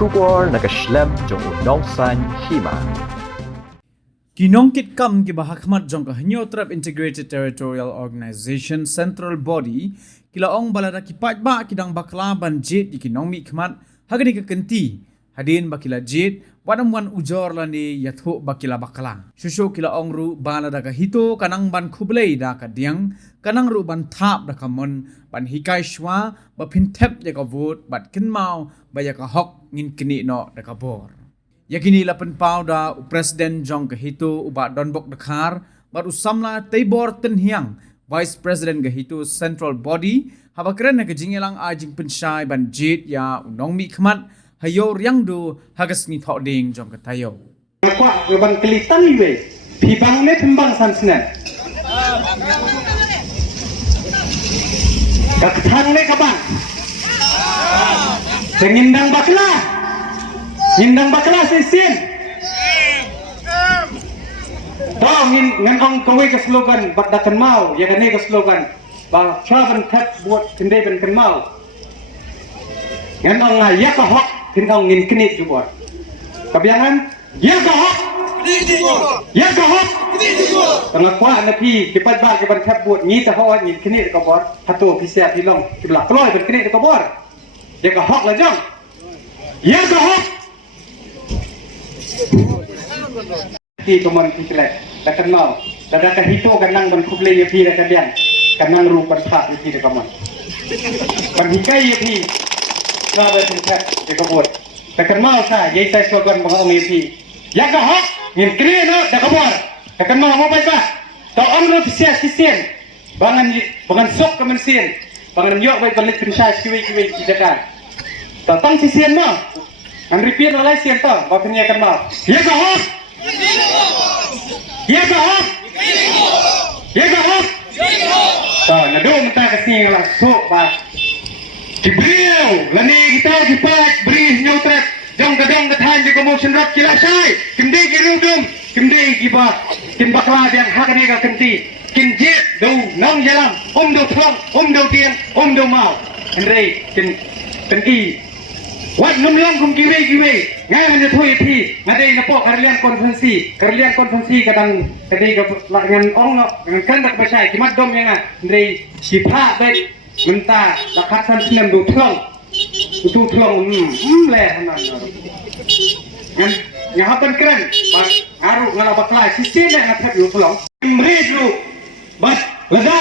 Shubor nakaslem jong unongsan hima. Kinongkit kam ki bahakmat jong ka Hanyotrap Integrated Territorial Organization Central Body kilaong balada kipat ba kidang bakla banjit di kinongmi khmat hagani ka kenti hadin bakila jit wan ujor lani yathu bakila bakla shusho kilaong ru balada ka hito kanang ban khublei da ka diang kanang ru ban thap da kamon ban hikai shwa ba phintep ya ka vote bat kinmau ba ya ka hok ngin kini no da ka bor yakini lapan pauda Presiden Jong Kahito uba Donbok Dakar baru samla Tibor Tenhiang Vice President Kahito Central Body habakren na kajingelang ajing pensai banjit ya unong mi khmat hayo riang do hagas ni thoding Jong Katayo kwa ban kelitan iwe pibang ne pembang samsna kathang ne kabang pengindang bakla Hindang bakla sisin. Tahu ngengkong kawai ke slogan bakdakan mau, ya kan ke slogan bah travel cut buat kendai ben mau. Ngengkong ya kahok ngengkong ngin kenit juga. Kebiangan ya kahok, ya kahok. Tengah kuat napi cepat bah keban cut buat ni tahawat ngin kenit kabor. Hatu pisia pilong kiblah keloy ben kenit kabor. Ya kahok lah jom. Ya kahok. Ti kuman tikle dakan mau dakan hito kanang ban kuble ye pi dakan dian kanang ru ban tha ye pi dakan ban hikai ye pi na ba tingkat ye kabot dakan mau sa ye sai slogan bang ong ye pi ya ka hok ngin kri no dakan bor dakan mau mo ba to om ru sia sisien bangan sok kamen sien bangan yok bai balik prinsai kiwi dakan to tang sisien no an repeat oleh sien to ba penya kan mau ya ka hok ya kahok ya kahok tahu nado minta kasih ngalah sok bah kibriu lani kita kipat beri nyotret jong kadang katahan juga motion rap kila sai kimde girudum kimde kiba kim bakla yang hak ni ka kenti kim jet do nang jalan do thong do tiang do mau andre kim kenti wat numlang kum kiwe ngai hanya thui thi ngadai na po karlian konferensi kadang kadai ka ngan ong no ngan kan dak pasai kimat dom yang ndrei sipha bet menta lakat san sinem du thlong le hanan ngan ngahapan keren ba aru ngala bakla sisi le na thak du thlong mreju bat lada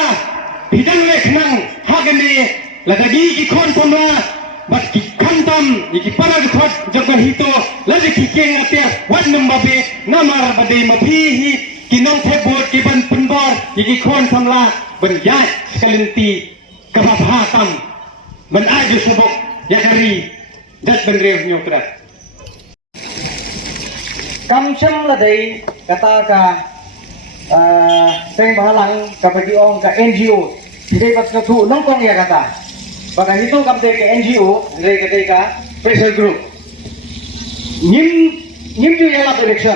bidang le khnang hagani ladagi ki khon samla bat ki kantam iki para khot jaga hito laji ki keng atia wan nambabe namar bade mapihi kinong thebot ki ban punbor iki khon samla ban yat kalinti kababhatam ban aju subok yakari dat ban rev nyotrat kamsam ladai kata ka seng bahalang kapagi ong ka NGO dei bat ka thu nongkong ya kata Baka itu kapte ke NGO, dari ke pressure group. Nim ju yelap election,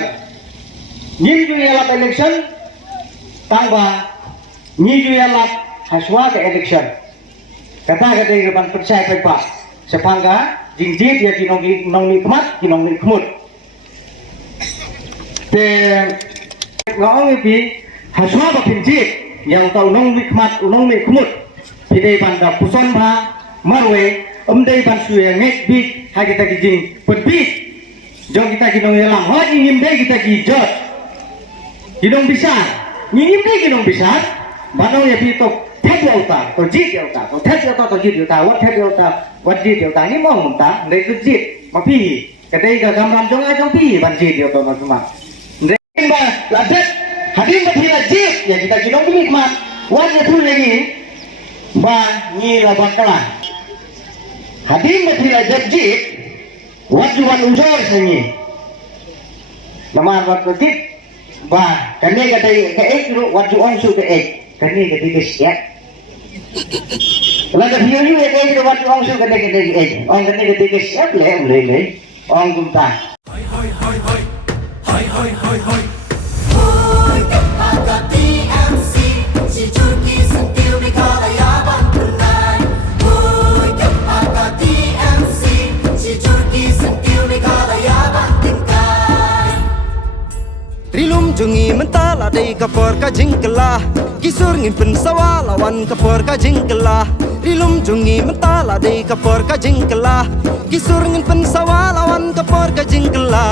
tangba ni ju yelap haswa ke election. Kata ketika ban percaya pepa, sepangga jingjit ya kinong ni kemut. Te ngong ipi haswa ba pinjit yang tahu nong ni kemut. Hidai banda puson ba marwe umdai ban suye ngek big ha kita kijing penbig jong kita kinong yelang hot ngim dai kita ki jot kinong bisa ngim dai kinong bisa banong ya pitok thep yauta to jit yauta to jit yauta wat jit yauta ni mong munta ndai tu jit ma pi kadai ga gamram jong a jong pi ban jit yauta ma cuma ndai ba ladet hadin ba thila jit ya kita kinong big ma wat ya thul lagi ba ni la bakla hadim batila jajit wajuan ujor sangi lamar batit ba kane ka dai ka ek ru wajuan su ka ek kane ka dai siap la ka hiu ek ek wajuan su ka dai ek ong kane ka dai siap le ong kumta hoi Sentiu jungi mentala dei kapor ka jingkela kisur ngin pen sawa lawan kapor ka jingkela rilum jungi mentala dei kapor ka jingkela kisur ngin pen sawa lawan kapor ka jingkela